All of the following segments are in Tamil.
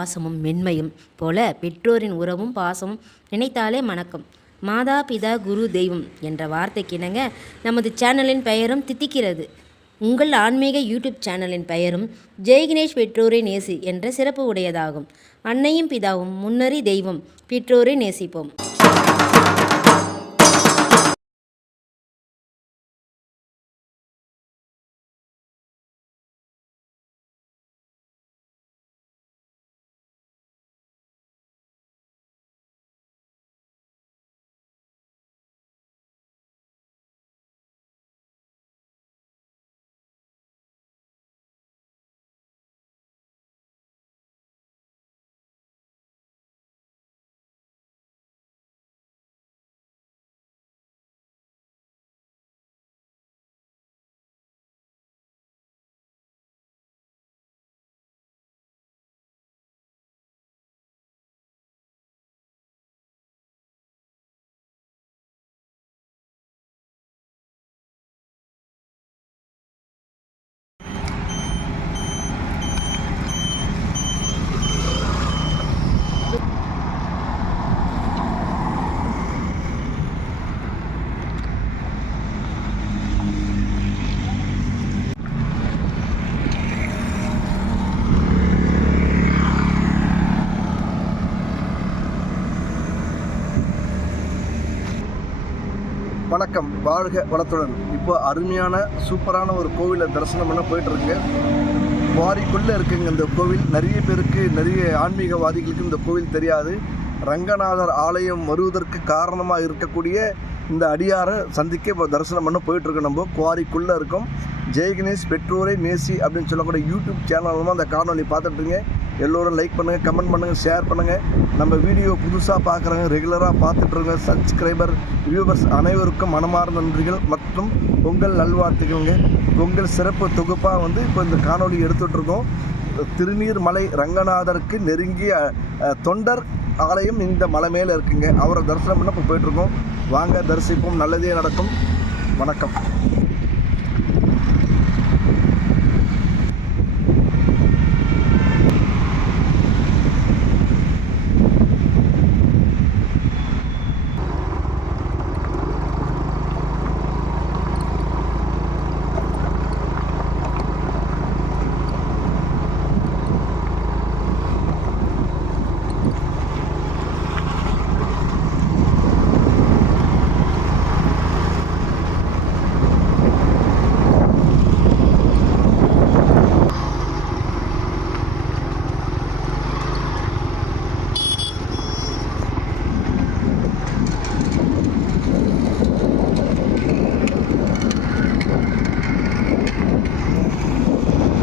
பாசமும் மென்மையும் போல பெற்றோரின் உறவும் பாசமும் நினைத்தாலே மணக்கும். மாதா பிதா குரு தெய்வம் என்ற வார்த்தைக்கு இணங்க நமது சேனலின் பெயரும் தித்திக்கிறது. உங்கள் ஆன்மீக யூடியூப் சேனலின் பெயரும் ஜெய் கணேஷ் பெற்றோரை நேசி என்ற சிறப்பு உடையதாகும். அன்னையும் பிதாவும் முன்னறி தெய்வம், பெற்றோரை நேசிப்போம். வணக்கம், வாழ்க வளத்துடன். இப்போ அருமையான சூப்பரான ஒரு கோவிலை தரிசனம் பண்ண போயிட்டுருக்குங்க. குவாரிக்குள்ளே இருக்குங்க இந்த கோவில். நிறைய பேருக்கு, நிறைய ஆன்மீகவாதிகளுக்கு இந்த கோவில் தெரியாது. ரங்கநாதர் ஆலயம் வருவதற்கு காரணமாக இருக்கக்கூடிய இந்த அடியாரை சந்திக்க இப்போ தரிசனம் பண்ண போயிட்டுருக்கோம். நம்ம குவாரிக்குள்ளே இருக்கோம். ஜெய் கணேஷ் பெற்றோரை நேசி அப்படின்னு சொல்லக்கூடிய யூடியூப் சேனல் அந்த காணொலி பார்த்துட்டுருங்க. எல்லோரும் லைக் பண்ணுங்கள், கமெண்ட் பண்ணுங்கள், ஷேர் பண்ணுங்கள். நம்ம வீடியோ புதுசாக பார்க்குறாங்க, ரெகுலராக பார்த்துட்ருங்க சப்ஸ்கிரைபர் வியூவர்ஸ் அனைவருக்கும் மனமார்ந்த நன்றிகள் மற்றும் பொங்கல் நல்வாழ்த்துக்கள்ங்க. பொங்கல் சிறப்பு தொகுப்பாக இப்போ இந்த காணொலி எடுத்துகிட்ருக்கோம். திருநீர்மலை ரங்கநாதருக்கு நெருங்கிய தொண்டர் ஆலயம் இந்த மலை மேலே இருக்குங்க. அவரை தரிசனம் பண்ண இப்போ போயிட்டுருக்கோம். வாங்க தரிசிப்போம், நல்லதே நடக்கும். வணக்கம்.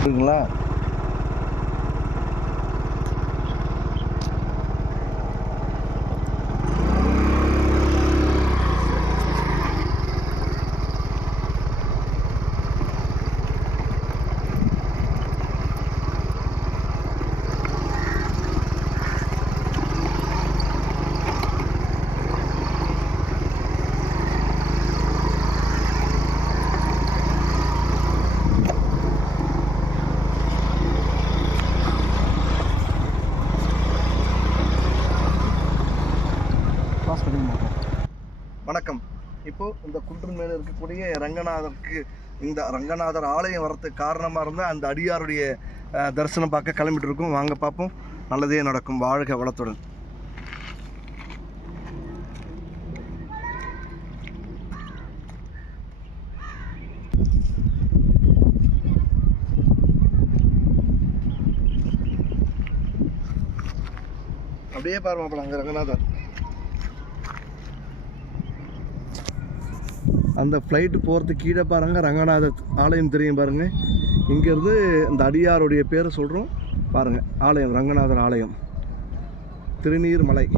இருக்குங்களா? வணக்கம். இப்போது இந்த குன்றின் மேலே இருக்கக்கூடிய ரங்கநாதருக்கு, இந்த ரங்கநாதர் ஆலயம் வரத்துக்கு காரணமாக இருந்தால் அந்த அடியாருடைய தரிசனம் பார்க்க கிளம்பிட்டு இருக்கோம். வாங்க பார்ப்போம், நல்லதே நடக்கும். வாழ்க வளத்துடன். அப்படியே பாருமாப்பில் அங்கே ரங்கநாதர். அந்த ஃப்ளைட்டு போகிறதுக்கு கீழே பாருங்கள் ரங்கநாதர் ஆலயம் தெரியும் பாருங்கள். இங்கேருந்து இந்த அடியாருடைய பேரை சொல்கிறோம் பாருங்கள். ஆலயம் ரங்கநாதர் ஆலயம், திருநீர்மலை.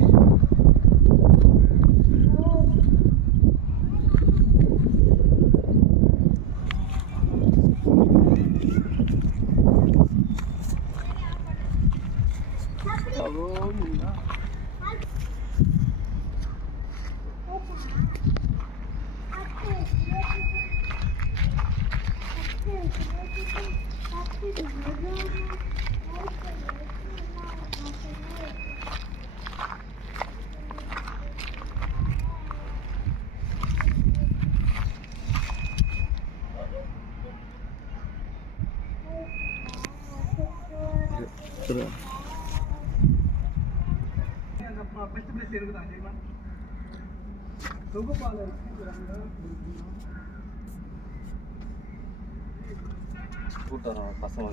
கூட்டம் பசங்க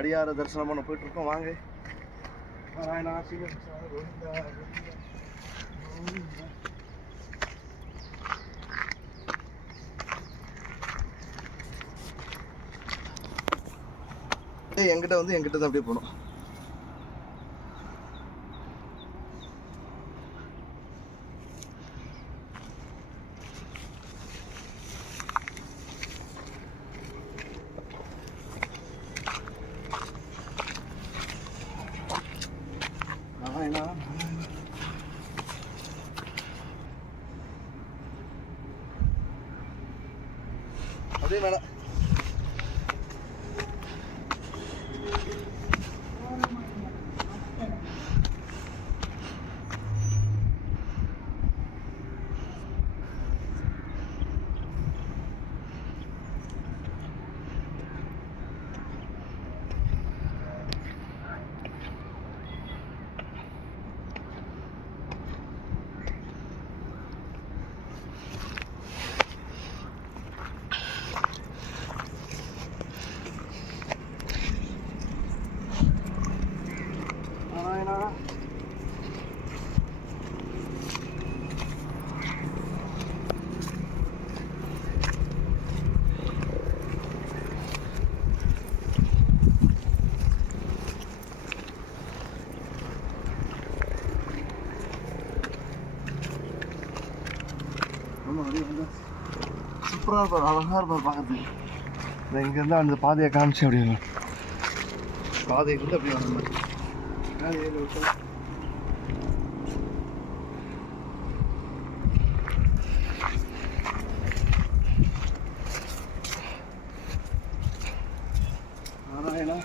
அடியார தரிசனம் பண்ண போயிட்டு இருக்கோம். வாங்க. நாராயணா சிவ கோவிந்தா கோவிந்தா கோவிந்தா. என்கிட்ட வந்து என்கிட்ட தான் அப்படியே போகணும். அப்படியே மேல சூப்பராக இருப்பார், அழகாக இருப்பார் பார்க்கறதுக்கு. நான் இங்கேருந்து அந்த பாதையை காமிச்சு அப்படி பாதையை வந்து அப்படி வந்தேன். நாராயணா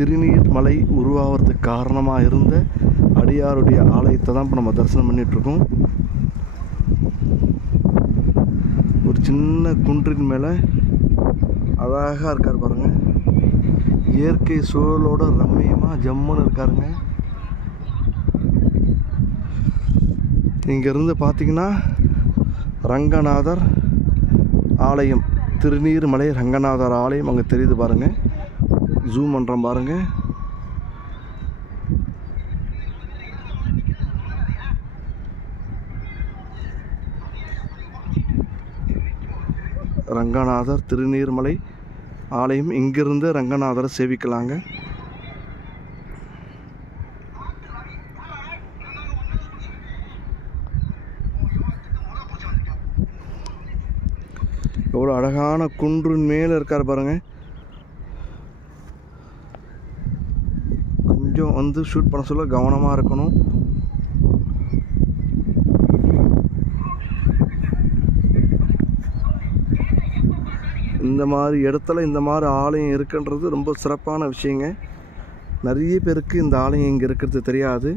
திருநீர் மலை உருவாகிறதுக்கு காரணமாக இருந்த அடியாருடைய ஆலயத்தை தான் இப்போ நம்ம தரிசனம் பண்ணிகிட்ருக்கோம். ஒரு சின்ன குன்றின் மேலே அழகாக இருக்கார் பாருங்கள். இயற்கை சூழலோட ரம்மியமாக ஜம்முன்னு இருக்காருங்க. இங்கேருந்து பார்த்தீங்கன்னா ரங்கநாதர் ஆலயம், திருநீர்மலை ரங்கநாதர் ஆலயம் அங்கே தெரியுது பாருங்கள். ஜூம் பண்ணுறோம் பாருங்கள். ரங்கநாதர் திருநீர்மலை ஆலயம். இங்கிருந்து ரங்கநாதரை சேவிக்கலாங்க. எவ்வளோ அழகான குன்றின் மேலே இருக்கார் பாருங்க. கொஞ்சம் வந்து ஷூட் பண்ண சொல்ல கவனமாக இருக்கணும். இந்த மாதிரி இடத்துல இந்த மாதிரி ஆலயம் இருக்குன்றது ரொம்ப சிறப்பான விஷயங்க. நிறைய பேருக்கு இந்த ஆலயம் இங்கே இருக்கிறது தெரியாது.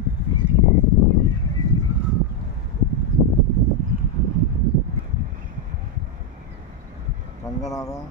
ரங்கநாதா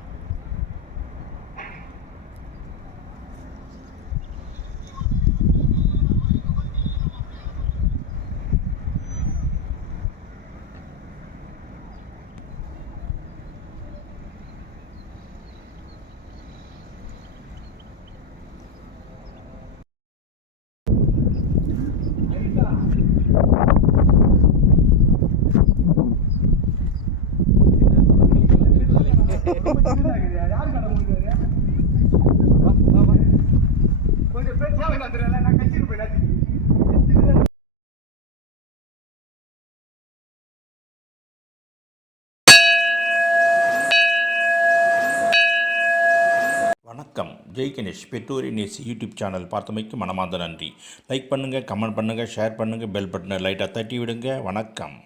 வணக்கம். ஜெய் கணேஷ் பெற்றோரின் நியூஸ் யூடியூப் சேனல் பார்த்தமைக்கு மனமார்ந்த நன்றி. லைக் பண்ணுங்கள், கமெண்ட் பண்ணுங்கள், ஷேர் பண்ணுங்கள், பெல் பட்டனை லைட்டாக தட்டி விடுங்க. வணக்கம்.